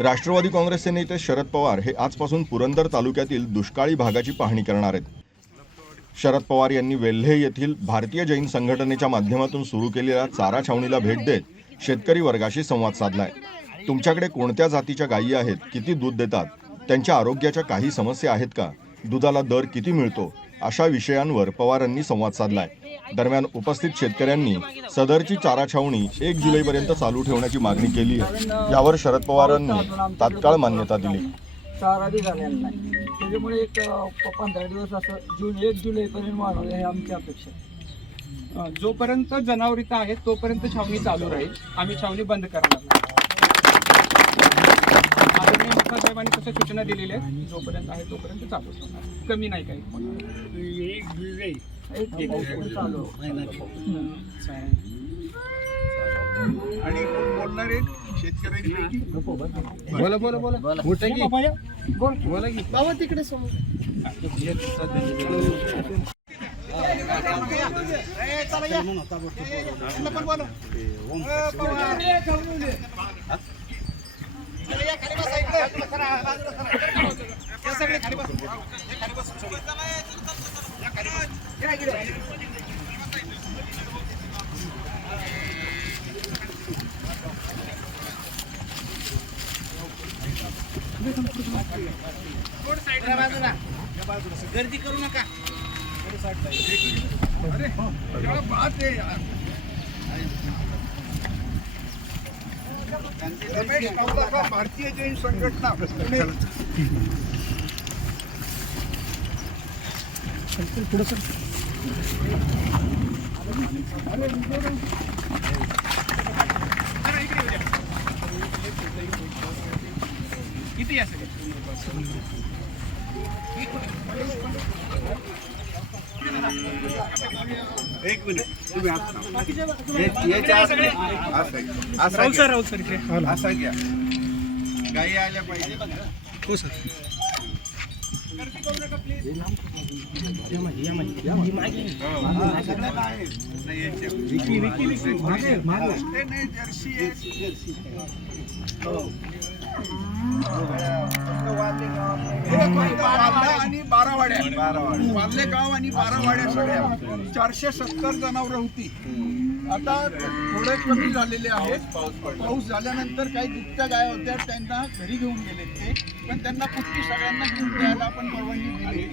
राष्ट्रवादी काँग्रेसचे नेते शरद पवार हे आजपासून पुरंदर तालुक्यातील दुष्काळी भागाची पाहणी करणार आहेत. शरद पवार यांनी वेल्हे येथील भारतीय जैन संघटनेच्या माध्यमातून सुरू केलेल्या चारा छावणीला भेट देत शेतकरी वर्गाशी संवाद साधलाय. तुमच्याकडे कोणत्या जातीच्या गायी आहेत किती दूध देतात त्यांच्या आरोग्याच्या काही समस्या आहेत का दुधाला दर किती मिळतो अशा विषयांवर पवारांनी संवाद साधलाय. दरम्यान उपस्थित शेतकऱ्यांनी सदरची चारा छावणी एक जुलैपर्यंत चालू ठेवण्याची मागणी केली आहे. यावर शरद पवारांनी तात्काळ मान्यता दिली. चारा बी झालेला नाही त्याच्यामुळे एक पंधरा दिवस असं जून एक जुलैपर्यंत वाढवलं हे आमची अपेक्षा आहे. जोपर्यंत जनावर इथं आहेत तोपर्यंत छावणी चालू राहील. आम्ही छावणी बंद करणार नाही. आदरणीय मुख्यसाहेबांनी तशा सूचना दिलेल्या आहेत. जोपर्यंत आहे तोपर्यंत चालू ठेवणार कमी नाही काही. एक पाऊस चालू. आणि कोण बोलणार आहेत शेतकऱ्यांपैकी? बोला बोला बोला. मोठं की? बोल. बोला की. बाबा तिकडे समोर. क्या बात आहे यार. रमेश नवलाखा भारतीय जैन संघटना पुणे. किती असेल? एक मिनिट. तुम्ही असं घ्या. असं राहुल घ्या. सर राहुल सर इकडे. असा घ्या. गाई आल्या पाहिजे. हो सर. आणि बारावाड्या. वारले गाव आणि बारावाड्या सगळ्या. चारशे सत्तर जनावरं होती. आता थोडे कमी झालेले आहेत. पाऊस झाल्यानंतर काही दुखत्या गाय होत्या त्यांना घरी घेऊन गेले ते. पण त्यांना पुष्टी सगळ्यांना घेऊन द्यायला आपण परवानगी दिली